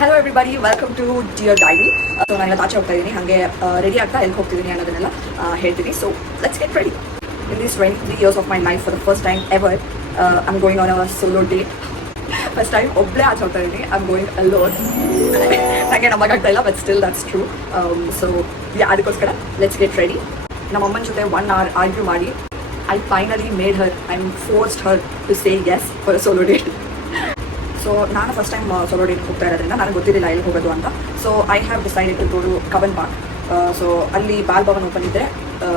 Hello everybody, welcome to dear diary. So ನಾನು ಆಚೆ ಹೋಗ್ತಾ ಇದ್ದೀನಿ, ಹಾಗೆ ರೆಡಿ ಆಗ್ತಾ ಎಲ್ಲಿ ಹೋಗ್ತಿದ್ದೀನಿ ಅನ್ನೋದನ್ನೆಲ್ಲ ಹೇಳ್ತೀನಿ. So let's get ready. In this 23 years of my life, for the first time ever, I'm going on a solo date. First time ಒಬ್ಬಳೇ ಆಚೆ ಹೋಗ್ತಾ ಇದ್ದೀನಿ. I am going alone. ನನಗೆ ನಮಗಾಗ್ತಾ ಇಲ್ಲ, but still that's true. So ಅದಕ್ಕೋಸ್ಕರ let's get ready. ನಮ್ಮ ಅಮ್ಮನ ಜೊತೆ 1 hour ಆರ್ಗ್ಯೂ ಮಾಡಿ I finally made her, I forced her to say yes for a solo date. So ನಾನು ಫಸ್ಟ್ ಟೈಮ್ ಸೋಲೋ ಡೇಟ್ ಹೋಗ್ತಾ ಇರೋದ್ರಿಂದ ನನಗೆ ಗೊತ್ತಿರಲಿಲ್ಲ ಎಲ್ಲಿ ಹೋಗೋದು ಅಂತ. So I have decided to go to Cubbon park. So ಅಲ್ಲಿ ಬಾಲ್ ಭವನ್ ಓಪನ್ ಇದ್ದರೆ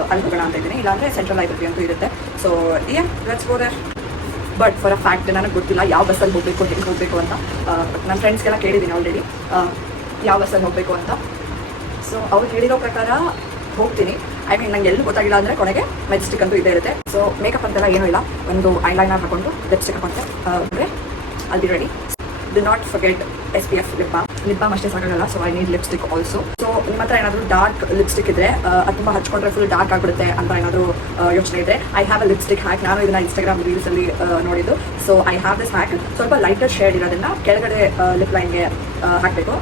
ಅಲ್ಲಿ ಹೋಗೋಣ ಅಂತ ಇದ್ದೀನಿ, ಇಲ್ಲಾಂದರೆ ಸೆಂಟ್ರಲ್ ಲೈಬ್ರರಿ ಅಂತೂ ಇರುತ್ತೆ. So let's go there. But for a fact ನನಗೆ ಗೊತ್ತಿಲ್ಲ ಯಾವ ಬಸ್ಸಲ್ಲಿ ಹೋಗಬೇಕು, ಹೆಂಗೆ ಹೋಗಬೇಕು ಅಂತ. ನನ್ನ ಫ್ರೆಂಡ್ಸ್ಗೆಲ್ಲ ಕೇಳಿದ್ದೀನಿ ಆಲ್ರೆಡಿ ಯಾವ ಬಸ್ಸಲ್ಲಿ ಹೋಗಬೇಕು ಅಂತ. ಸೊ ಅವ್ರು ಹೇಳಿರೋ ಪ್ರಕಾರ ಹೋಗ್ತೀನಿ. ಐ ಮೀನ್ ನಂಗೆ ಎಲ್ಲೂ ಗೊತ್ತಾಗಿಲ್ಲ ಅಂದರೆ ಕೊನೆಗೆ ಮೆಜೆಸ್ಟಿಕ್ ಅಂತೂ ಇದೇ ಇರುತ್ತೆ. ಸೊ ಮೇಕಪ್ ಅಂತೆಲ್ಲ ಏನೂ ಇಲ್ಲ, ಒಂದು ಐಲೈನರ್ ಹಾಕೊಂಡು ಲಿಪ್ಸ್ಟಿಕ್ ಹಾಕೊಂಡೆ ಅಂದರೆ I'll be ready. Do not forget SPF lip balm. Lip balm ಅಷ್ಟೇ ಸಾಕಾಗಲ್ಲ, so I need lipstick also. So ನಿಮ್ಮ ಹತ್ರ ಏನಾದರೂ ಡಾರ್ಕ್ ಲಿಪ್ಸ್ಟಿಕ್ ಇದ್ದರೆ ಅದು ತುಂಬ ಹಚ್ಕೊಂಡ್ರೆ ಫುಲ್ ಡಾರ್ಕ್ ಆಗಿಬಿಡುತ್ತೆ ಅಂತ ಏನಾದರೂ ಯೋಚನೆ ಇದ್ದರೆ I have a lipstick hack. ನಾನು ಇದನ್ನು ಇನ್ಸ್ಟಾಗ್ರಾಮ್ ರೀಲ್ಸಲ್ಲಿ ನೋಡಿದ್ದು. So I have this hack. ಸ್ವಲ್ಪ ಲೈಟರ್ ಶೇಡ್ ಇರೋದನ್ನು ಕೆಳಗಡೆ ಲಿಪ್ ಲೈನ್ಗೆ ಹಾಕಬೇಕು.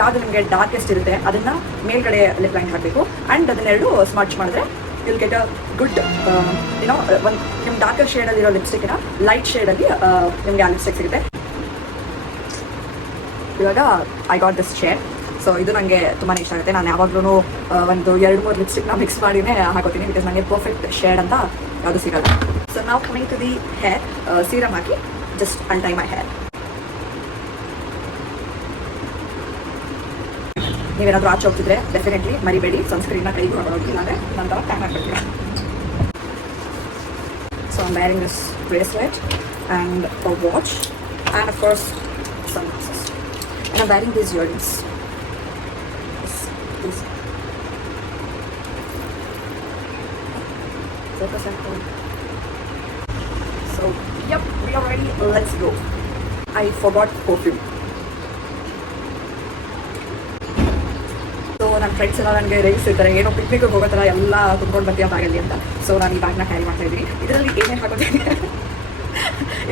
ಯಾವುದು ನಿಮಗೆ ಡಾರ್ಕೆಸ್ಟ್ ಇರುತ್ತೆ ಅದನ್ನು ಮೇಲ್ಗಡೆ ಲಿಪ್ ಲೈನ್ ಹಾಕಬೇಕು. ಆ್ಯಂಡ್ ಅದನ್ನೆರಡು ಸ್ಮರ್ಚ್ ಮಾಡಿದ್ರೆ ವಿಲ್ ಗೆಟ್ ಅ ಗುಡ್ ಏನೋ ಒಂದು ನಿಮ್ಮ ಡಾರ್ಕರ್ ಶೇಡಲ್ಲಿರೋ ಲಿಪ್ಸ್ಟಿಕ್ನ ಲೈಟ್ ಶೇಡಲ್ಲಿ ನಿಮಗೆ ಆ ಲಿಪ್ಸ್ಟಿಕ್ ಸಿಗುತ್ತೆ. ಇವಾಗ I got this shade. So ಇದು ನನಗೆ ತುಂಬಾ ಇಷ್ಟ ಆಗುತ್ತೆ. ನಾನು ಯಾವಾಗಲೂ ಒಂದು 2-3 ಲಿಪ್ಸ್ಟಿಕ್ನ ಮಿಕ್ಸ್ ಮಾಡಿನೇ ಹಾಕೋತೀನಿ, ಬಿಕಾಸ್ ನನಗೆ ಪರ್ಫೆಕ್ಟ್ ಶೇಡ್ ಅಂತ ಯಾವುದು ಸಿಗಲ್ಲ. ಸೊ ನಾವು coming to the hair, serum ಹಾಕಿ ಜಸ್ಟ್ ಅನ್ಟೈ ಮೈ ಹೇರ್. ನೀವೇನಾದರೂ ಆಚೆ ಹೋಗ್ತಿದ್ರೆ ಡೆಫಿನೆಟ್ಲಿ ಮರಿಬೇಡಿ ಸನ್ಸ್ಕ್ರೀನ್ನ ಕೈಗೂ ಹಾಕೋದಿಲ್ಲ ಅಂದರೆ ನಂತರ ಟ್ಯಾನ್ ಹಾಕ್ಬಿಡ್ತೀರ. So I am wearing this bracelet and a watch and of course sunglasses. And I'm wearing these earrings. This. Focus and hold. So, yep, we are ready. Let's go. I forgot perfume. So ನನ್ನ friends ಎಲ್ಲ ನನಗೆ ರೇಗಿಸ್ತಿರ್ತಾರೆ, ಏನೋ ಪಿಕ್ನಿಕ್ಗೆ ಹೋಗೋ ಥರ ಎಲ್ಲ ತುಂಬ್ಕೊಂಡು ಬರ್ತೀಯ ಬ್ಯಾಗಲ್ಲಿ ಅಂತ. ಸೊ ನಾನು ಈ ಬ್ಯಾಗ್ನ ಕ್ಯಾರಿ ಮಾಡ್ತಾ ಇದ್ದೀನಿ.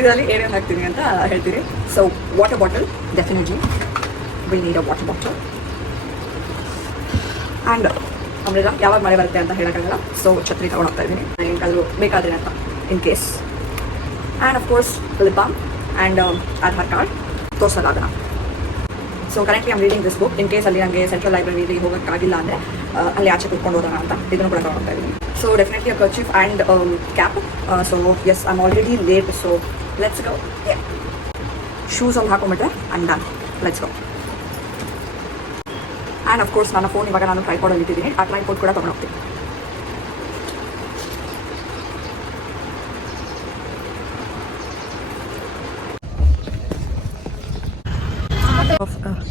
ಇದರಲ್ಲಿ ಏನೇನು ಹಾಕ್ತೀನಿ ಅಂತ ಹೇಳ್ತೀನಿ. So water bottle, definitely we need a water bottle. And ಆಮೇಲೆ ಯಾವಾಗ ಮಳೆ ಬರುತ್ತೆ ಅಂತ ಹೇಳೋಕ್ಕಾಗಲ್ಲ, ಸೊ ಛತ್ರಿ ತೊಗೊಂಡು ಹೋಗ್ತಾ ಇದ್ದೀನಿ ಏನಾದರೂ ಬೇಕಾದರೆ ಅಂತ in case. And of course lip balm and Aadhaar card ತೋರಿಸಲ್ಲ ಅದನ್ನು. So currently I'm reading this book. In case ಅಲ್ಲಿ ನನಗೆ ಸೆಂಟ್ರಲ್ ಲೈಬ್ರರಿಗೆ ಹೋಗೋಕ್ಕಾಗಿಲ್ಲ ಅಂದರೆ ಅಲ್ಲಿ ಆಚೆ ಕೂತ್ಕೊಂಡು ಹೋಗೋಣ ಅಂತ ಇದನ್ನು ಕೂಡ ತೊಗೊಂಡು ಹೋಗ್ತಾ ಇದ್ದೀನಿ. So definitely a kerchief and cap. So as I am already late. So let's go. Shoes ಅಲ್ಲಿ ಹಾಕೊಂಡ್ಬಿಟ್ರೆ and done. Let's go. And of course ನನ್ನ ಫೋನ್ ಇವಾಗ ನಾನು ಟ್ರೈಪಾಡಲ್ಲಿ ಇಟ್ಟಿದ್ದೀನಿ. ಆ ಟ್ರೈಪಾಡ್ ಕೂಡ ತೊಗೊಂಡು ಹೋಗ್ತೀನಿ.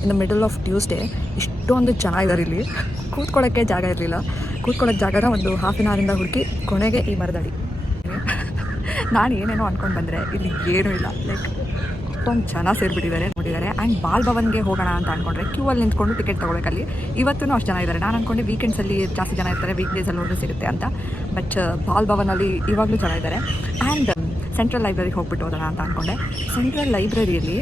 In the middle of Tuesday ಇಷ್ಟೊಂದು ಜನ ಇದ್ದಾರೆ. ಇಲ್ಲಿ ಕೂತ್ಕೊಳ್ಳೋಕ್ಕೆ ಜಾಗ ಇರಲಿಲ್ಲ. ಕೂತ್ಕೊಳ್ಳೋಕ್ಕೆ ಜಾಗನ ಒಂದು ಹಾಫ್ ಆನ್ ಅವರಿಂದ ಹುಡುಕಿ ಕೊನೆಗೆ ಈ ಮರದಡಿ. ನಾನು ಏನೇನೋ ಅಂದ್ಕೊಂಡು ಬಂದರೆ ಇಲ್ಲಿ ಏನೂ ಇಲ್ಲ. ಲೈಕ್ ಅಷ್ಟೊಂದು ಜನ ಸೇರಿಬಿಟ್ಟಿದ್ದಾರೆ ನೋಡಿದ್ದಾರೆ. ಆ್ಯಂಡ್ ಬಾಲ್ ಭವನ್ಗೆ ಹೋಗೋಣ ಅಂತ ಅಂದ್ಕೊಂಡ್ರೆ ಕ್ಯೂ ಅಲ್ಲಿ ನಿಂತ್ಕೊಂಡು ಟಿಕೆಟ್ ತೊಗೊಳಕ್ಕಲ್ಲಿ ಇವತ್ತೂ ಅಷ್ಟು ಜನ ಇದ್ದಾರೆ. ನಾನು ಅಂದ್ಕೊಂಡೆ ವೀಕೆಂಡ್ಸಲ್ಲಿ ಜಾಸ್ತಿ ಜನ ಇರ್ತಾರೆ, ವೀಕ್ ಡೇಸಲ್ಲಿ ಹೋದರೆ ಸಿಗುತ್ತೆ ಅಂತ. ಬಟ್ ಬಾಲ್ ಭವನಲ್ಲಿ ಇವಾಗಲೂ ಜನ ಇದ್ದಾರೆ. ಆ್ಯಂಡ್ ಸೆಂಟ್ರಲ್ ಲೈಬ್ರರಿಗೆ ಹೋಗ್ಬಿಟ್ಟು ಹೋಗೋಣ ಅಂತ ಅಂದ್ಕೊಂಡೆ. ಸೆಂಟ್ರಲ್ ಲೈಬ್ರರಿಯಲ್ಲಿ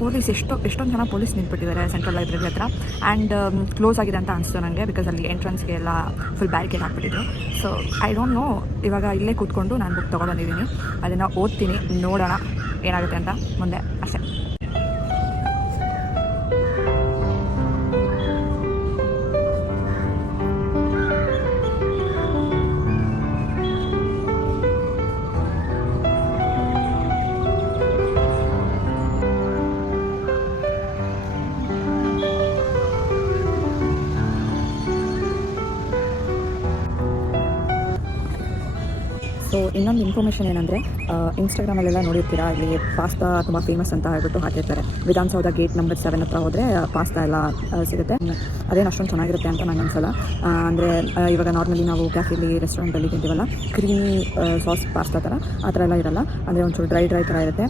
ಪೊಲೀಸ್ ಎಷ್ಟೊಂದು ಜನ ಪೊಲೀಸ್ ನಿಂತ್ಬಿಟ್ಟಿದ್ದಾರೆ ಸೆಂಟ್ರಲ್ ಲೈಬ್ರರಿ ಹತ್ರ. ಆ್ಯಂಡ್ ಕ್ಲೋಸ್ ಆಗಿದೆ ಅಂತ ಅನಿಸ್ತು ನನಗೆ, ಬಿಕಾಸ್ ಅಲ್ಲಿ ಎಂಟ್ರೆನ್ಸ್ಗೆ ಎಲ್ಲ ಫುಲ್ ಬ್ಯಾರಿಕೇಡ್ ಹಾಕ್ಬಿಟ್ಟಿದ್ರು. So I don't know. ಇವಾಗ ಇಲ್ಲೇ ಕೂತ್ಕೊಂಡು ನಾನು ಬುಕ್ ತೊಗೊಬಂದಿದ್ದೀನಿ, ಅದನ್ನು ಓದ್ತೀನಿ, ನೋಡೋಣ ಏನಾಗುತ್ತೆ ಅಂತ ಮುಂದೆ ಅಷ್ಟೇ. ಸೊ ಇನ್ನೊಂದು ಇನ್ಫಾರ್ಮೇಷನ್ ಏನಂದರೆ, ಇನ್ಸ್ಟಾಗ್ರಾಮಲ್ಲೆಲ್ಲ ನೋಡಿರ್ತೀರ, ಇಲ್ಲಿ ಪಾಸ್ತಾ ತುಂಬ ಫೇಮಸ್ ಅಂತ ಹೇಳ್ಬಿಟ್ಟು ಹಾಕಿರ್ತಾರೆ. ವಿಧಾನಸೌಧ ಗೇಟ್ ನಂಬರ್ 7 ಹತ್ರ ಹೋದರೆ ಪಾಸ್ತಾ ಎಲ್ಲ ಸಿಗುತ್ತೆ. ಅದೇನು ಅಷ್ಟೊಂದು ಚೆನ್ನಾಗಿರುತ್ತೆ ಅಂತ ನನಗೆ ಅನಿಸಲ್ಲ. ಅಂದರೆ ಇವಾಗ ನಾರ್ಮಲಿ ನಾವು ಕ್ಯಾಫೆಲಿ ರೆಸ್ಟೋರೆಂಟಲ್ಲಿ ತಿಂತೀವಲ್ಲ, ಕ್ರೀಮಿ ಸಾಸ್ ಪಾಸ್ತಾ ಥರ ಆ ಥರ ಎಲ್ಲ ಇರಲ್ಲ. ಅಂದರೆ ಒಂಚೂರು ಡ್ರೈ ಥರ ಇರುತ್ತೆ.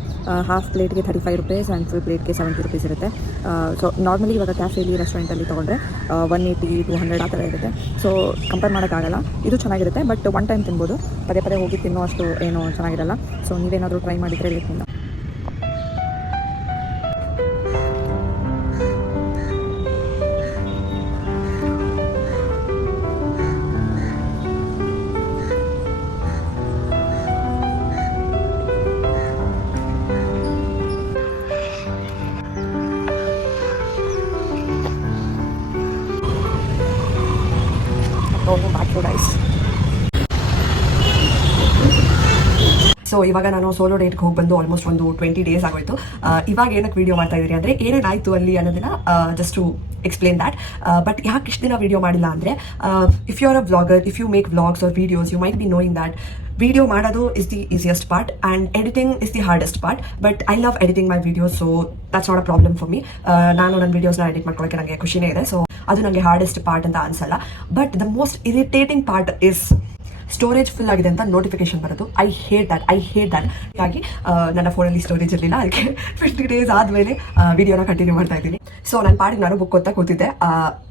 ಹಾಫ್ ಪ್ಲೇಟ್ಗೆ 35 ರೂಪೀಸ್ ಆ್ಯಂಡ್ ಫುಲ್ ಪ್ಲೇಟ್ಗೆ 70 ರೂಪೀಸ್ ಇರುತ್ತೆ. ಸೊ ನಾರ್ಮಲಿ ಇವಾಗ ಕ್ಯಾಫೆಲಿ ರೆಸ್ಟೋರೆಂಟಲ್ಲಿ ತೊಗೊಂಡ್ರೆ 180-200 ಆ ಥರ ಇರುತ್ತೆ. ಸೊ ಕಂಪೇರ್ ಮಾಡೋಕ್ಕಾಗಲ್ಲ. ಇದು ಚೆನ್ನಾಗಿರುತ್ತೆ, ಬಟ್ ಒನ್ ಟೈಮ್ ತಿನ್ಬೋದು. ಪದೇ ಪದೇ ಹೋಗಿ ತಿನ್ನೋ ಅಷ್ಟು ಏನೂ ಚೆನ್ನಾಗಿರಲ್ಲ. ಸೊ ನೀವೇನಾದರೂ ಟ್ರೈ ಮಾಡಿದರೆ ಲಿಕ್ಕಿಂದ ಸೊ ಗೈಸ್, ಸೊ ಇವಾಗ ನಾನು ಸೋಲೋ ಡೇಟ್ಗೆ ಹೋಗಿ ಬಂದು ಆಲ್ಮೋಸ್ಟ್ ಒಂದು 20 days ಆಗೋಯ್ತು. ಇವಾಗ ಏನಕ್ಕೆ ವಿಡಿಯೋ ಮಾಡ್ತಾ ಇದ್ದೀರಿ ಅಂದರೆ ಏನೇನಾಯಿತು ಅಲ್ಲಿ ಅನ್ನೋದನ್ನ just to explain that. But ಯಾಕೆ ಇಷ್ಟು ದಿನ ವಿಡಿಯೋ ಮಾಡಿಲ್ಲ ಅಂದರೆ, if you are a vlogger, if you make vlogs or videos, you might be knowing that video ಮಾಡೋದು is the easiest part and editing is the hardest part. But I love editing my videos, so that's not a problem for me. ನಾನು ನನ್ನ ವಿಡಿಯೋಸ್ನ edit ಮಾಡ್ಕೊಳ್ಳೋಕ್ಕೆ ನನಗೆ ಖುಷಿನೇ ಇದೆ, so ಅದು ನನಗೆ hardest part ಅಂತ ಅನ್ಸಲ್ಲ. But the most irritating part is storage full ಆಗಿದೆ ಅಂತ ನೋಟಿಫಿಕೇಶನ್ ಬರೋದು. I hate that. ಹಾಗಾಗಿ ನನ್ನ ಫೋನಲ್ಲಿ ಸ್ಟೋರೇಜ್ ಇರಲಿಲ್ಲ, ಅದಕ್ಕೆ 20 days ಆದಮೇಲೆ ವಿಡಿಯೋನ ಕಂಟಿನ್ಯೂ ಮಾಡ್ತಾ ಇದ್ದೀನಿ. ಸೊ ನನ್ನ ಪಾಡಿಗೆ ನಾನು ಬುಕ್ ಓದ್ತಾ ಕೂತಿದ್ದೆ,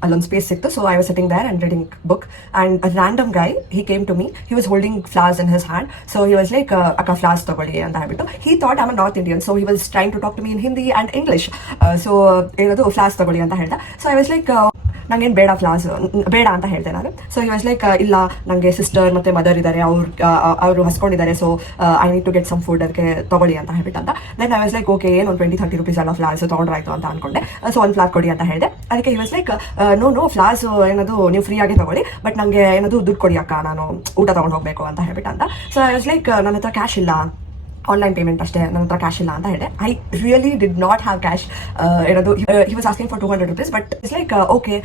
ಅಲ್ಲೊಂದು ಸ್ಪೇಸ್ ಸಿಕ್ತು. So I was sitting there and reading book and a random guy he came to me. He was holding flowers in his hand. So he was like, ಅಕ್ಕ ಫ್ಲವರ್ಸ್ ತಗೊಳ್ಳಿ ಅಂತ ಹೇಳ್ಬಿಟ್ಟು. He thought I am north Indian, so he was trying to talk to me in Hindi and English. So ಏನದು flowers ತಗೊಳ್ಳಿ ಅಂತ ಹೇಳ್ದ. So I was like, ನಂಗೇನು ಬೇಡ ಫ್ಲವರ್ಸ್ ಬೇಡ ಅಂತ ಹೇಳ್ದೆ ನಾನು. ಸೊ ಹಿ ವಾಸ್ ಲೈಕ್, ಇಲ್ಲ ನನಗೆ ಸಿಸ್ಟರ್ ಮತ್ತು ಮದರ್ ಇದ್ದಾರೆ, ಅವರು ಹಸ್ಕೊಂಡಿದ್ದಾರೆ, so I need to get some food, ಅದಕ್ಕೆ ತಗೊಳ್ಳಿ ಅಂತ ಹೇಳ್ಬಿಟ್ಟು ಅಂತ. Then I was like, okay ಏನು ಒಂದು 20-30 rupees ಎಲ್ಲ ಫ್ಲವರ್ಸ್ ತೊಗೊಂಡ್ರಾಯ್ತು ಅಂತ ಅನ್ಕೊಂಡೆ. ಸೊ ಒಂದು ಫ್ಲವರ್ ಕೊಡಿ ಅಂತ ಹೇಳಿದೆ. ಅದಕ್ಕೆ he was like, no flowers ಏನದು ನೀವು ಫ್ರೀ ಆಗಿ ತಗೊಳ್ಳಿ, ಬಟ್ ನನಗೆ ಏನದು ದುಡ್ಡು ಕೊಡಿ ಅಕ್ಕ, ನಾನು ಊಟ ತೊಗೊಂಡು ಹೋಗಬೇಕು ಅಂತ ಹೇಳ್ಬಿಟ್ಟು ಅಂತ. ಸೊ ಐ ವಾಸ್ ಲೈಕ್, ನನ್ನ ಹತ್ರ ಕ್ಯಾಶ್ ಇಲ್ಲ, ಆನ್ಲೈನ್ ಪೇಮೆಂಟ್ ಅಷ್ಟೇ, ನನ್ನ ಹತ್ರ ಕ್ಯಾಶ್ ಇಲ್ಲ ಅಂತ ಹೇಳಿದೆ. I really did not have cash. ಏನದು he was asking for 200 rupees, but it's like, okay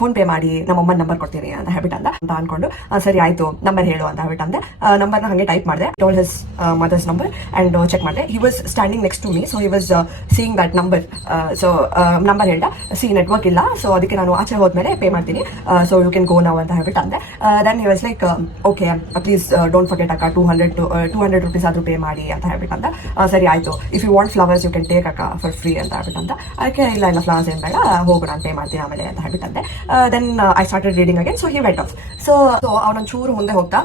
PhonePe ಮಾಡಿ, ನಮ್ಮ ಅಮ್ಮನ ನಂಬರ್ ಕೊಡ್ತೀನಿ ಅಂತ ಹೇಳ್ಬಿಟ್ಟು ಅಂತ ಅನ್ಕೊಂಡು, ಸರಿ ಆಯಿತು ನಂಬರ್ ಹೇಳು ಅಂತ ಹೇಳ್ಬಿಟ್ಟು ಅಂದೆ. ನಂಬರ್ನ ಹಾಗೆ ಟೈಪ್ ಮಾಡಿದೆ, told his mother's number and check ಮಾಡಿದೆ. He was standing next to me, so he was seeing that number. So number ಹೇಳ್ದ, ನೆಟ್ವರ್ಕ್ ಇಲ್ಲ, ಸೊ ಅದಕ್ಕೆ ನಾನು ಆಚೆ ಹೋದ್ಮೇಲೆ ಪೇ ಮಾಡ್ತೀನಿ, ಸೊ ಯು ಕ್ಯಾನ್ ಗೋ ನಾವು ಅಂತ ಹೇಳ್ಬಿಟ್ಟು ಅಂದೆ. Then he was like, okay please don't forget ಅಕ್ಕ, 200 rupees ಆದರೂ ಪೇ ಮಾಡಿ ಅಂತ ಹೇಳ್ಬಿಟ್ಟಂತ. ಸರಿ ಆಯಿತು, if you want flowers you can take ಅಕ್ಕ ಫಾರ್ ಫ್ರೀ ಅಂತ ಹೇಳ್ಬಿಟ್ಟಂತ. ಅದಕ್ಕೆ ಇಲ್ಲ ಫ್ಲವರ್ಸ್ ಏನು ಬೇಡ, ಹೋಗು ನಾನು ಪೇ ಮಾಡ್ತೀನಿ ಆಮೇಲೆ ಅಂತ ಹೇಳ್ಬಿಟ್ಟಂತೆ. Then I started reading again. So he went off. ಸೊ ಅವನೊಂದು ಚೂರು ಮುಂದೆ ಹೋಗ್ತಾ,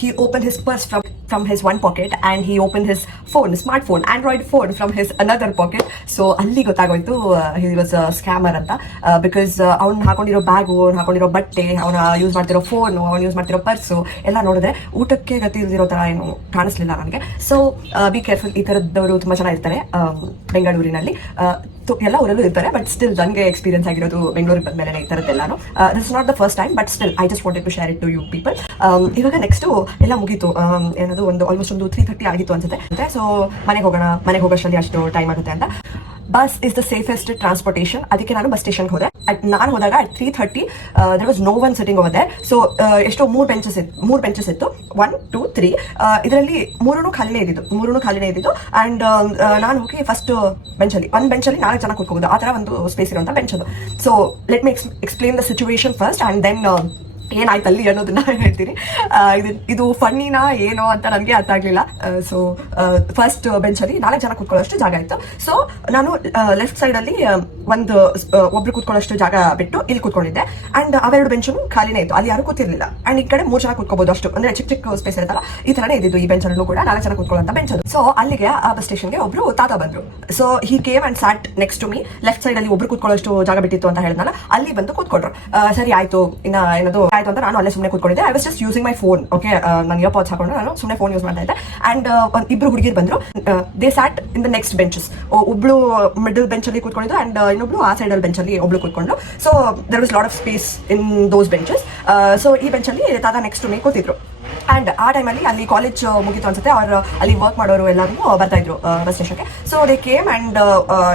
he open his purse from his one pocket and he opened his phone, smartphone, Android phone from his another pocket. So ಅಲ್ಲಿ ಗೊತ್ತಾಗೋಯ್ತು he was a scammer ಅಂತ. Because ಅವ್ನು ಹಾಕೊಂಡಿರೋ bag, ಅವ್ನು ಹಾಕೊಂಡಿರೋ ಬಟ್ಟೆ, ಅವನ ಯೂಸ್ ಮಾಡ್ತಿರೋ ಫೋನು, ಅವ್ನು ಯೂಸ್ ಮಾಡ್ತಿರೋ ಪರ್ಸು ಎಲ್ಲ ನೋಡಿದ್ರೆ ಊಟಕ್ಕೆ ಗತಿ ಇಲ್ದಿರೋ ಥರ ಏನು ಕಾಣಿಸ್ಲಿಲ್ಲ ನನಗೆ. ಸೊ ಬಿ ಕೇರ್ಫುಲ್, ಈ ಥರದವರು ತುಂಬ ಜನ ಇರ್ತಾರೆ ಬೆಂಗಳೂರಿನಲ್ಲಿ. ಎಲ್ಲ ಊರಲ್ಲೂ ಇರ್ತಾರೆ, ಬಟ್ ಸ್ಟಿಲ್ ನನಗೆ ಎಕ್ಸ್ಪೀರಿಯನ್ಸ್ ಆಗಿರೋದು ಬೆಂಗಳೂರಿಗೆ ಬಂದಮೇಲೆ ಈ ಥರದ್ದೆಲ್ಲಾನು. This is not the first time, but still I just wanted to share it to you people. ಇವಾಗ ನೆಕ್ಸ್ಟು ಎಲ್ಲ ಮುಗೀತು, ಏನದು ಆಲ್ಮೋಸ್ಟ್ ಒಂದು 3:30 ಆಗಿತ್ತು ಅನ್ಸುತ್ತೆ. ಸೊ ಮನೆಗೆ ಹೋಗೋಷ್ಟರಲ್ಲಿ ಅಷ್ಟು ಟೈಮ್ ಆಗುತ್ತೆ ಅಂತ. Bus is the safest transportation. ಅದಕ್ಕೆ ನಾನು ಬಸ್ ಸ್ಟೇಷನ್ಗೆ ಹೋದೆ. ನಾನು ಹೋದಾಗ at 3:30 there was no one sitting over there. So ಎಷ್ಟೋ 3 ಬೆಂಚಸ್ ಇತ್ತು, 1, 2, 3. ಇದರಲ್ಲಿ 3 ಖಾಲಿನೇ ಇದ್ದಿದ್ದು. ಆ್ಯಂಡ್ ನಾನು ಹೋಗಿ ಫಸ್ಟ್ ಬೆಂಚಲ್ಲಿ, ಒಂದು ಬೆಂಚಲ್ಲಿ 4 ಜನ ಕೂತ್ಕೋಬೋದು, ಆ ಥರ ಒಂದು ಸ್ಪೇಸ್ ಇರುವಂಥ ಬೆಂಚ್ ಅದು. So let me explain the situation first and then ಏನಾಯ್ತು ಅಲ್ಲಿ ಅನ್ನೋದನ್ನ ಹೇಳ್ತೀನಿ. ಇದು ಫನ್ನಿನಾ ಏನೋ ಅಂತ ನನಗೆ ಅರ್ಥ ಆಗಲಿಲ್ಲ. ಸೊ ಫಸ್ಟ್ ಬೆಂಚಲ್ಲಿ 4 ಜನ ಕೂತ್ಕೊಳ್ಳೋಷ್ಟು ಜಾಗ ಇತ್ತು. ಸೊ ನಾನು ಲೆಫ್ಟ್ ಸೈಡಲ್ಲಿ ಒಬ್ರು ಕೂತ್ಕೊಳ್ಳೋಷ್ಟು ಜಾಗ ಬಿಟ್ಟು ಇಲ್ಲಿ ಕೂತ್ಕೊಂಡಿದ್ದೆ. ಆ್ಯಂಡ್ ಅವೆರಡು ಬೆಂಚು ಖಾಲಿನೇ ಇತ್ತು, ಅಲ್ಲಿ ಯಾರು ಕೂತಿರ್ಲಿಲ್ಲ. ಆ್ಯಂಡ್ ಈ ಕಡೆ 3 ಜನ ಕೂತ್ಕೋಬಹುದು ಅಷ್ಟು, ಅಂದರೆ ಚಿಕ್ಕ ಸ್ಪೇಸ್ ಇರುತ್ತಲ್ಲ, ಈ ಥರನೇ ಇದ್ದಿದ್ದು ಈ ಬೆಂಚಲ್ಲೂ ಕೂಡ 4 ಜನ ಕೂತ್ಕೊಳ್ಳೋಂಥ ಬೆಂಚ್ ಅದು. ಸೊ ಅಲ್ಲಿಗೆ ಆ ಬಸ್ ಸ್ಟೇಷನ್ಗೆ ಒಬ್ರು ತಾತ ಬಂದರು. So he came and sat next to me. Left ಸೈಡಲ್ಲಿ ಒಬ್ರು ಕೂತ್ಕೊಳ್ಳೋಷ್ಟು ಜಾಗ ಬಿಟ್ಟಿತ್ತು ಅಂತ ಹೇಳಿದ್ನಲ್ಲ, ಅಲ್ಲಿ ಬಂದು ಕೂತ್ಕೊಂಡ್ರು. ಸರಿ ಆಯಿತು, ಏನದು ಆಯ್ತು ಅಂತ ನಾನು ಅಲ್ಲೇ ಸುಮ್ಮನೆ ಕೂತ್ಕೊಂಡಿದ್ದೆ. I was just using my phone. Okay, ನಾನು ಇಯರ್ಪಾಡ್ಸ್ ಹಾಕೊಂಡು ನಾನು ಸುಮ್ಮನೆ ಫೋನ್ ಯೂಸ್ ಮಾಡ್ತಾ ಇದ್ದೆ. ಆ್ಯಂಡ್ ಇಬ್ರು ಹುಡುಗಿರು ಬಂದರು. They sat in the next benches. ಒಬ್ಳು ಮಿಡಲ್ ಬೆಂಚಲ್ಲಿ ಕೂತ್ಕೊಂಡಿದ್ದು ಆ್ಯಂಡ್ ಇನ್ನೊಬ್ಳು ಆ ಸೈಡಲ್ಲಿ ಬೆಂಚಲ್ಲಿ ಒಬ್ಳು ಕೂತ್ಕೊಂಡು. So there was lot of space in those benches. So ಈ ಬೆಂಚಲ್ಲಿ ತಾತ ನೆಕ್ಸ್ಟ್ ಟು ಮೀ ಕೂತಿದ್ರು. ಆ್ಯಂಡ್ ಆ ಟೈಮಲ್ಲಿ ಅಲ್ಲಿ ಕಾಲೇಜ್ ಮುಗಿತು ಅನ್ಸುತ್ತೆ, ಅವರು ಅಲ್ಲಿ ವರ್ಕ್ ಮಾಡೋರು ಎಲ್ಲರೂ ಬರ್ತಾ ಇದ್ರು ಬಸ್ ಸ್ಟೇಷನ್ಗೆ. ಸೊ ದೇ ಕೇಮ್ ಆ್ಯಂಡ್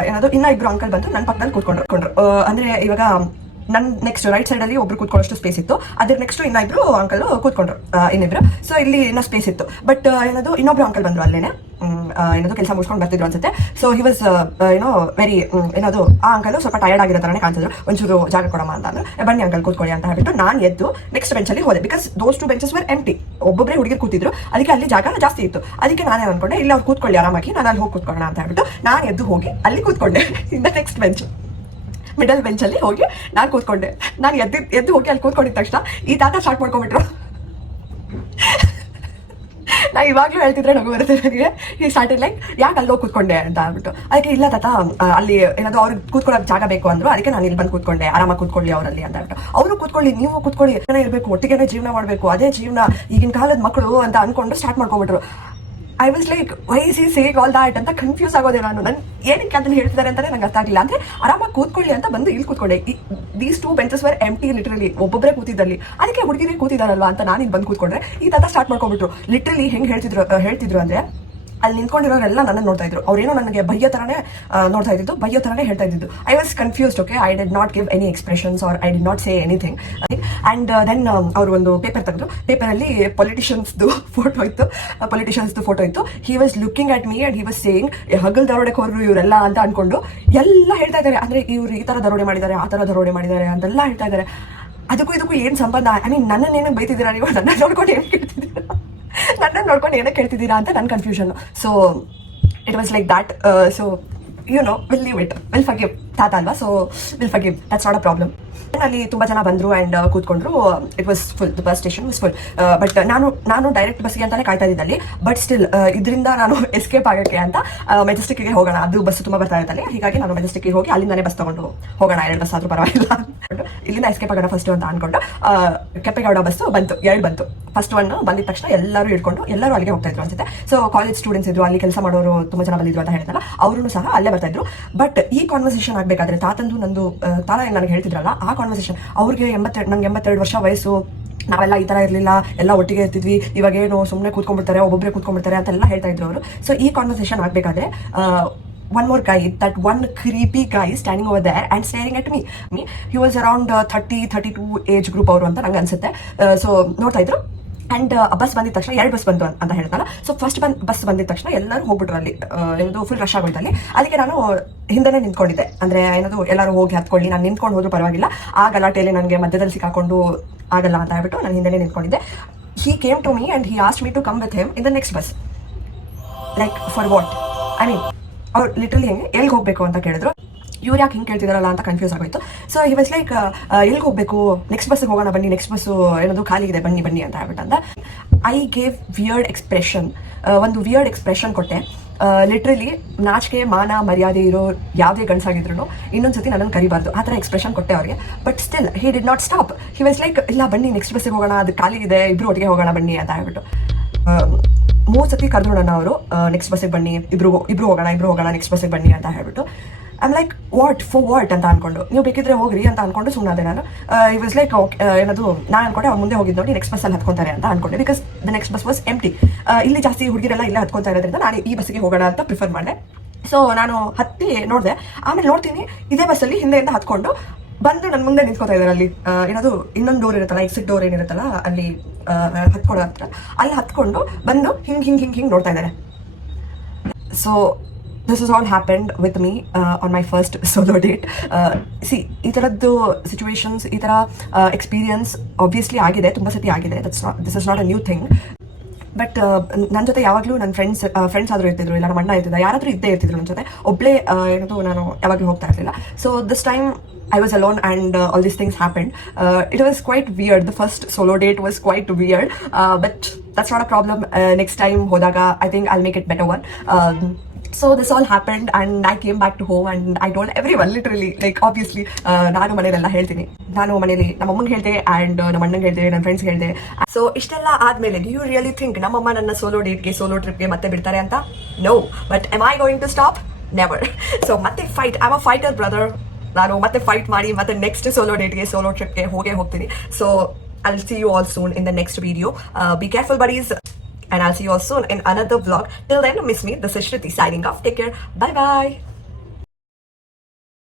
ಏನದು ಇನ್ನೂ ಇಬ್ರು ಅಂಕಲ್ ಬಂದು ನನ್ನ ಪಕ್ಕದಲ್ಲಿ ಕೂತ್ಕೊಂಡ್ರು. ಅಂದರೆ ಇವಾಗ ನನ್ನ ನೆಕ್ಸ್ಟ್ ರೈಟ್ ಸೈಡಲ್ಲಿ ಒಬ್ರು ಕೂತ್ಕೊಳ್ಳೋಷ್ಟು ಸ್ಪೇಸ್ ಇತ್ತು, ಅದ್ರ ನೆಕ್ಸ್ಟ್ ಇನ್ನೊಬ್ರು ಅಂಕಲ್ ಕೂತ್ಕೊಂಡ್ರು, ಇನ್ನಿಬ್ರು. ಸೊ ಇಲ್ಲಿ ಇನ್ನೂ ಸ್ಪೇಸ್ ಇತ್ತು. ಬಟ್ ಏನದು ಇನ್ನೊಬ್ರು ಅಂಕಲ್ ಬಂದರು ಅಲ್ಲೇನೆ, ಏನದು ಕೆಲಸ ಮುಗಿಸ್ಕೊಂಡು ಬರ್ತಿದ್ರು ಅನ್ಸುತ್ತೆ. ಸೊ ಹಿ ವಾಸ್ ವೆರಿ ಏನದು ಆ ಅಂಕಲ್ ಸ್ವಲ್ಪ ಟಯರ್ಡ್ ಆಗಿರೋ ಥರನೇ ಕಾಣಿಸಿದ್ರು. ಒಂಚೂರು ಜಾಗ ಕೊಡಮ್ಮ ಅಂತ ಅಂದ್ರೆ, ಬನ್ನಿ ಅಂಕಲ್ ಕೂತ್ಕೊಳ್ಳಿ ಅಂತ ಹೇಳ್ಬಿಟ್ಟು ನಾನು ಎದ್ದು ನೆಕ್ಸ್ಟ್ ಬೆಂಚಲ್ಲಿ ಹೋದೆ. ಬಿಕಾಸ್ ದೋಸ್ 2 ಬೆಂಚಸ್ ವರ್ ಎಂಟಿ, ಒಬ್ಬೊಬ್ಬರೇ ಹುಡುಗಿರು ಕೂತಿದ್ರು, ಅದಕ್ಕೆ ಅಲ್ಲಿ ಜಾಗ ಜಾಸ್ತಿ ಇತ್ತು. ಅದಕ್ಕೆ ನಾನೇ ಅನ್ಕೊಂಡೆ, ಇಲ್ಲ ಅವ್ರು ಕೂತ್ಕೊಳ್ಳಿ ಆರಾಮಾಗಿ, ನಾನು ಅಲ್ಲಿ ಹೋಗಿ ಕೂತ್ಕೊಳ್ಳೋಣ ಅಂತ ಹೇಳ್ಬಿಟ್ಟು ನಾನು ಎದ್ದು ಹೋಗಿ ಅಲ್ಲಿ ಕೂತ್ಕೊಂಡೆ. In the next bench, middle ಬೆಂಚಲ್ಲಿ ಹೋಗಿ ನಾನು ಕೂತ್ಕೊಂಡೆ. ನಾನು ಎದ್ದು ಹೋಗಿ ಅಲ್ಲಿ ಕೂತ್ಕೊಂಡಿದ್ದ ತಕ್ಷಣ ಈ ತಾತ ಸ್ಟಾರ್ಟ್ ಮಾಡ್ಕೊಂಡ್ಬಿಟ್ರು. ನಾ ಇವಾಗಲೂ ಹೇಳ್ತಿದ್ರೆ ನಗು ಬರುತ್ತೆ ನನಗೆ. ಈ ಸ್ಟಾರ್ಟೆಡ್ ಲೈಕ್, ಯಾಕೆ ಅಲ್ಲಿ ಹೋಗಿ ಕೂತ್ಕೊಂಡೆ ಅಂತ ಅಂದ್ಬಿಟ್ಟು. ಅದಕ್ಕೆ ಇಲ್ಲ ತಾತ, ಅಲ್ಲಿ ಏನಾದ್ರು ಅವ್ರಿಗೆ ಕೂತ್ಕೊಳ್ಳೋಕೆ ಜಾಗ ಬೇಕು ಅಂದ್ರು, ಅದಕ್ಕೆ ನಾನು ಇಲ್ಲಿ ಬಂದು ಕೂತ್ಕೊಂಡೆ, ಆರಾಮಾಗಿ ಕೂತ್ಕೊಳ್ಳಿ ಅವರಲ್ಲಿ ಅಂತ ಹೇಳ್ಬಿಟ್ಟು. ಅವರು ಕೂತ್ಕೊಳ್ಳಿ, ನೀವು ಕೂತ್ಕೊಳ್ಳಿ, ಇರಬೇಕು, ಒಟ್ಟಿಗೆ ಜೀವನ ಮಾಡಬೇಕು, ಅದೇ ಜೀವನ, ಈಗಿನ ಕಾಲದ ಮಕ್ಕಳು ಅಂತ ಅನ್ಕೊಂಡು ಸ್ಟಾರ್ಟ್ ಮಾಡ್ಕೊಂಡ್ಬಿಟ್ರು. I was like why is he saying all that ಅಂತ ಕನ್ಫ್ಯೂಸ್ ಆಗೋದೆ ನಾನು ಏನಕ್ಕೆ ಅದನ್ನ ಹೇಳ್ತಿದ್ದಾರೆ ಅಂತಾನೆ ನಂಗೆ ಅರ್ಥ ಆಗಿಲ್ಲ. ಅಂದ್ರೆ ಆರಾಮಾಗಿ ಕೂತ್ಕೊಳ್ಳಿ ಅಂತ ಬಂದು ಇಲ್ಲಿ ಕೂತ್ಕೊಂಡೆ. These 2 benches were empty literally, ಒಬ್ಬೊಬ್ಬರೇ ಕೂತಿದ್ದಲ್ಲಿ, ಅದಕ್ಕೆ ಹುಡುಗಿರೇ ಕೂತಿದಾರಲ್ವಾ ಅಂತ ನಾನು ಇಲ್ಲಿ ಬಂದು ಕೂತ್ಕೊಂಡ್ರೆ ಈ ತರ ಸ್ಟಾರ್ಟ್ ಮಾಡ್ಕೊಂಡ್ಬಿಟ್ರು. ಲಿಟ್ರಲಿ ಹೆಂಗೆ ಹೇಳ್ತಿದ್ರು ಅಂದ್ರೆ ಅಲ್ಲಿ ನಿಂತ್ಕೊಂಡಿರೋರೆಲ್ಲ ನನ್ನ ನೋಡ್ತಾ ಇದ್ರು. ಅವ್ರೇನೋ ನನಗೆ ಬಯ್ಯೋ ಥರನೇ ನೋಡ್ತಾ ಇದ್ದಿದ್ದು, ಬಯ್ಯೋ ಥರನೇ ಹೇಳ್ತಾ ಇದ್ದಿದ್ದು. I was confused. Okay, I did not give any expressions or I did not say anything. And then ಅವರು ಒಂದು ಪೇಪರ್ ತೆಗೆದು, ಪೇಪರಲ್ಲಿ ಪೊಲಿಟಿಷಿಯನ್ಸ್ದು ಫೋಟೋ ಇತ್ತು. He was looking at me and he was saying ಹಗಲ್ ದರೋಡೆಕೋರರು ಇವರೆಲ್ಲ ಅಂತ ಅನ್ಕೊಂಡು ಎಲ್ಲ ಹೇಳ್ತಾ ಇದ್ದಾರೆ. ಅಂದರೆ ಇವರು ಈ ಥರ ದರೋಡೆ ಮಾಡಿದ್ದಾರೆ, ಆ ಥರ ದರೋಡೆ ಮಾಡಿದ್ದಾರೆ ಅಂತೆಲ್ಲ ಹೇಳ್ತಾ ಇದ್ದಾರೆ. ಅದಕ್ಕೂ ಇದಕ್ಕೂ ಏನು ಸಂಬಂಧ? ಐ ಮೀನ್ ನನ್ನನ್ನೇನಕ್ಕೆ ಬೈತಿದ್ದೀರಾ ನೀವು? ನನ್ನ ನೋಡ್ಕೊಂಡು ಏನು ಕೇಳ್ತಿದ್ದೀರಾ? ನನ್ನನ್ನು ನೋಡ್ಕೊಂಡು ಏನಕ್ಕೆ ಕೇಳ್ತಿದ್ದೀರಾ ಅಂತ ನನ್ನ confusion. So it was like that. So you know, will leave it, will forgive. ತಾತ ಅಲ್ವಾ, so will forgive, that's not a problem. ಅಲ್ಲಿ ತುಂಬ ಜನ ಬಂದರು ಆ್ಯಂಡ್ ಕೂತ್ಕೊಂಡ್ರು. It was full, the bus station was full. But ನಾನು direct ಬಸ್ಗೆ ಅಂತಾನೆ ಕಾಯ್ತಾ ಇದ್ದಲ್ಲಿ. ಬಟ್ ಸ್ಟಿಲ್ ಇದರಿಂದ ನಾನು ಎಸ್ಕೇಪ್ ಆಗೋಕ್ಕೆ ಅಂತ ಮೆಜೆಸ್ಟಿಕ್ಗೆ ಹೋಗೋಣ, ಅದು ಬಸ್ ತುಂಬ ಬರ್ತಾ ಇದ್ದಲ್ಲಿ. ಹೀಗಾಗಿ ನಾನು ಮೆಜೆಸ್ಟಿಕ್ಗೆ ಹೋಗಿ ಅಲ್ಲಿಂದಾನೇ ಬಸ್ ತಗೊಂಡು ಹೋಗೋಣ, 2 ಬಸ್ ಆದರೂ ಪರವಾಗಿಲ್ಲ ಅಂದ್ಕೊಂಡು ಇಲ್ಲಿಂದ ಎಸ್ಕೇಪ್ ಆಗೋಣ ಫಸ್ಟ್ ಅಂತ ಅಂದ್ಕೊಂಡು ಕೆಂಪೇಗೌಡ ಬಸ್ಸು ಬಂತು, 2 ಬಂತು. ಫಸ್ಟ್ ಒನ್ ಬಂದಿದ ತಕ್ಷಣ ಎಲ್ಲರೂ ಹಿಡ್ಕೊಂಡು ಎಲ್ಲರೂ ಅಲ್ಲಿಗೆ ಹೋಗ್ತಾ ಇದ್ರು ಅನ್ಸುತ್ತೆ. ಸೊ ಕಾಲೇಜ್ ಸ್ಟೂಡೆಂಟ್ಸ್ ಇದ್ರು, ಅಲ್ಲಿ ಕೆಲಸ ಮಾಡೋರು ತುಂಬ ಜನ ಬಂದಿದ್ರು ಅಂತ ಹೇಳ್ತಲ್ಲ, ಅವರು ಸಹ ಅಲ್ಲೇ ಬರ್ತಾ ಇದ್ರು. ಬಟ್ ಈ ಕಾನ್ವರ್ಸೇಷನ್ ಆಗಬೇಕಾದ್ರೆ ತಾತಂದು ನಂದು, ತಾತ ನನಗೆ ಹೇಳ್ತಿದ್ರಲ್ಲ ಆ ಕಾನ್ವರ್ಸೇಷನ್, ಅವ್ರಿಗೆ ನಂಗೆ 82 ವರ್ಷ ವಯಸ್ಸು, ನಾವೆಲ್ಲ ಈ ಥರ ಇರಲಿಲ್ಲ, ಎಲ್ಲ ಒಟ್ಟಿಗೆ ಇರ್ತಿದ್ವಿ, ಇವಾಗೇನು ಸುಮ್ಮನೆ ಕೂತ್ಕೊಂಡ್ಬಿಡ್ತಾರೆ, ಒಬ್ಬೊಬ್ಬರೇ ಕೂತ್ಕೊಂಡ್ಬಿಡ್ತಾರೆ ಅಂತೆಲ್ಲ ಹೇಳ್ತಾ ಇದ್ರು ಅವರು. ಸೊ ಈ ಕಾನ್ವರ್ಸೇಷನ್ ಆಗಬೇಕಾದ್ರೆ one more guy, that one creepy guy standing over there and staring at me. He was around 30-32 age group ಅವರು ಅಂತ ನಂಗೆ ಅನ್ಸುತ್ತೆ. ಸೊ ನೋಡ್ತಾ ಇದ್ರು. ಆ್ಯಂಡ್ ಬಸ್ ಬಂದಿದ ತಕ್ಷಣ 2 ಬಸ್ ಬಂತು ಅಂತ ಹೇಳ್ತಲ್ಲ. ಸೊ ಫಸ್ಟ್ ಬಸ್ ಬಂದಿದ ತಕ್ಷಣ ಎಲ್ಲರೂ ಹೋಗ್ಬಿಟ್ರು, ಅಲ್ಲಿ ಏನದು ಫುಲ್ ರಶ್ ಆಗೋಯ್ತು ಅಲ್ಲಿ. ಅದಕ್ಕೆ ನಾನು ಹಿಂದೆನೇ ನಿಂತ್ಕೊಂಡಿದ್ದೆ. ಅಂದರೆ ಏನದು ಎಲ್ಲರೂ ಹೋಗಿ ಹತ್ಕೊಳ್ಳಿ, ನಾನು ನಿಂತ್ಕೊಂಡು ಹೋದ್ರೂ ಪರವಾಗಿಲ್ಲ, ಆ ಗಲಾಟೆಯಲ್ಲಿ ನನಗೆ ಮಧ್ಯದಲ್ಲಿ ಸಿಕ್ಕಾಕೊಂಡು ಆಗಲ್ಲ ಅಂತ ಹೇಳ್ಬಿಟ್ಟು ನಾನು ಹಿಂದೆನೇ ನಿಂತ್ಕೊಂಡಿದ್ದೆ. He came to me and he asked me to come with him in the next bus. Like for what? I mean, ಅವ್ರು ಲಿಟ್ರಲಿ ಹೆಂಗೆ ಎಲ್ಲಿಗೆ ಹೋಗಬೇಕು ಅಂತ ಕೇಳಿದ್ರು. ಇವ್ರು ಯಾಕೆ ಹಿಂಗೆ ಕೇಳ್ತಿದಾರಲ್ಲ ಅಂತ ಕನ್ಫ್ಯೂಸ್ ಆಗೋಯ್ತು. ಸೊ ಹಿ ವಾಸ್ ಲೈಕ್ ಎಲ್ಲಿಗೆ ಹೋಗಬೇಕು, ನೆಕ್ಸ್ಟ್ ಬಸ್ಸಿಗೆ ಹೋಗೋಣ ಬನ್ನಿ, ನೆಕ್ಸ್ಟ್ ಬಸ್ಸು ಏನದು ಖಾಲಿ ಇದೆ, ಬನ್ನಿ ಅಂತ ಹೇಳ್ಬಿಟ್ಟಂತ. ಐ ಗೇವ್ ವಿಯರ್ಡ್ ಎಕ್ಸ್ಪ್ರೆಷನ್, ಒಂದು ವಿಯರ್ಡ್ ಎಕ್ಸ್ಪ್ರೆಷನ್ ಕೊಟ್ಟೆ. ಲಿಟ್ರಲಿ ನಾಚಿಕೆ ಮಾನ ಮರ್ಯಾದೆ ಇರೋ ಯಾವುದೇ ಗಂಡಸಾಗಿದ್ರು ಇನ್ನೊಂದ್ಸತಿ ನನ್ನನ್ನು ಕರಿಬಾರ್ದು, ಆ ಥರ ಎಕ್ಸ್ಪ್ರೆಷನ್ ಕೊಟ್ಟೆ ಅವ್ರಿಗೆ. But still he did not stop. He was like ಇಲ್ಲ ಬನ್ನಿ ನೆಕ್ಸ್ಟ್ ಬಸ್ಸಿಗೆ ಹೋಗೋಣ, ಅದು ಖಾಲಿ ಇದೆ, ಇಬ್ರು ಒಟ್ಟಿಗೆ ಹೋಗೋಣ ಬನ್ನಿ ಅಂತ ಹೇಳ್ಬಿಟ್ಟು 3 ಸತಿ ಕರೆದ್ರು ನನ್ನ ಅವರು. ನೆಕ್ಸ್ಟ್ ಬಸ್ಸಿಗೆ ಬನ್ನಿ, ಇಬ್ರು ಹೋಗೋಣ ನೆಕ್ಸ್ಟ್ ಬಸ್ಸಿಗೆ ಬನ್ನಿ ಅಂತ ಹೇಳ್ಬಿಟ್ಟು. ಐಮ್ ಲೈಕ್ ಫಾರ್ ವಾಟ್ ಅಂತ ಅನ್ಕೊಂಡು, ನೀವು ಬೇಕಿದ್ರೆ ಹೋಗ್ರಿ ಅಂತ ಅನ್ಕೊಂಡು ಸುಮ್ಮನಾದೆ ನಾನು. ಇ ವಾಸ್ ಲೈಕ್ ಏನದು, ನಾನು ಅನ್ಕೊಂಡೆ ಅವ್ರು ಮುಂದೆ ಹೋಗಿದ್ದು ನೋಡಿ ನೆಕ್ಸ್ಟ್ ಬಸ್ಸಲ್ಲಿ ಹತ್ಕೊಂತಾರೆ ಅಂತ ಅನ್ಕೊಂಡೆ. Because the next bus pass empty. ಇಲ್ಲಿ ಜಾಸ್ತಿ ಹುಡುಗಿರೆಲ್ಲ ಇಲ್ಲೇ ಹತ್ಕೊತಾ ಇರೋದ್ರಿಂದ ನಾನು ಈ ಬಸ್ಸಿಗೆ ಹೋಗೋಣ ಅಂತ ಪ್ರಿಫರ್ ಮಾಡಿದೆ. ಸೊ ನಾನು ಹತ್ತಿ ನೋಡಿದೆ. ಆಮೇಲೆ ನೋಡ್ತೀನಿ ಇದೇ ಬಸ್ಸಲ್ಲಿ ಹಿಂದೆಯಿಂದ ಹತ್ಕೊಂಡು ಬಂದು ನನ್ನ ಮುಂದೆ ನಿಂತ್ಕೊತಾ ಇದ್ದಾರೆ. ಅಲ್ಲಿ ಏನದು ಇನ್ನೊಂದು ಡೋರ್ ಇರುತ್ತಲ್ಲ, ಎಕ್ಸಿಟ್ ಡೋರ್ ಏನಿರುತ್ತಲ್ಲ ಅಲ್ಲಿ ಹತ್ಕೊಳ್ಳೋ ಹತ್ರ, ಅಲ್ಲಿ ಹತ್ಕೊಂಡು ಬಂದು ಹಿಂಗೆ ನೋಡ್ತಾ ಇದ್ದಾರೆ. So this has all happened with me on my first solo date. See, ಈ ಥರದ್ದು ಸಿಚುವೇಶನ್ಸ್, ಈ ಥರ ಎಕ್ಸ್ಪೀರಿಯನ್ಸ್ ಆಬ್ವಿಯಸ್ಲಿ ಆಗಿದೆ, ತುಂಬ ಸತಿ ಆಗಿದೆ. This is not a new thing. But ನನ್ನ ಜೊತೆ ಯಾವಾಗಲೂ ನನ್ನ ಫ್ರೆಂಡ್ಸ್ ಆದರೂ ಇರ್ತಿದ್ರು, ಇಲ್ಲ ನಮ್ಮ ಅಣ್ಣ ಇರ್ತಿದ್ದ, ಯಾರಾದರೂ ಇದ್ದೇ ಇರ್ತಿದ್ರು ನನ್ನ ಜೊತೆ. ಒಬ್ಬಳೇ ಏನದು ನಾನು ಯಾವಾಗಲೂ ಹೋಗ್ತಾ ಇರಲಿಲ್ಲ. So this time I was alone and all these things happened. It was quite weird. The first solo date was quite weird. But that's not a problem. Next time hodaga, I think I'll make it better one. So this all happened and I came back to home and I told everyone, literally, like obviously ನಾನು ಮನೆಯಲ್ಲೆಲ್ಲ ಹೇಳ್ತೀನಿ. ನಾನು ಮನೇಲಿ ನಮ್ಮ ಅಮ್ಮಂಗೆ ಹೇಳಿದೆ and ನಮ್ಮ ಅಣ್ಣಂಗೆ ಹೇಳಿದೆ, ನನ್ನ ಫ್ರೆಂಡ್ಸ್ ಹೇಳಿದೆ. ಸೊ ಇಷ್ಟೆಲ್ಲ ಆದಮೇಲೆ ಡು ಯು ರಿಯಲಿ ಥಿಂಕ್ ನಮ್ಮಮ್ಮ ನನ್ನ ಸೋಲೋ ಟ್ರಿಪ್ಗೆ ಮತ್ತೆ ಬಿಡ್ತಾರೆ ಅಂತ? No. But am I going to stop? Never. So ಮತ್ತೆ fight, I am a fighter brother. ನಾನು ಮತ್ತೆ ಫೈಟ್ ಮಾಡಿ ಮತ್ತೆ ನೆಕ್ಸ್ಟ್ ಸೋಲೋ ಟ್ರಿಪ್ಗೆ ಹೋಗ್ತೀನಿ. So I'll see you all soon in the next video. Be careful buddies, and I'll see you all soon in another vlog. Till then, miss me. This is Shruti signing off. Take care. Bye bye.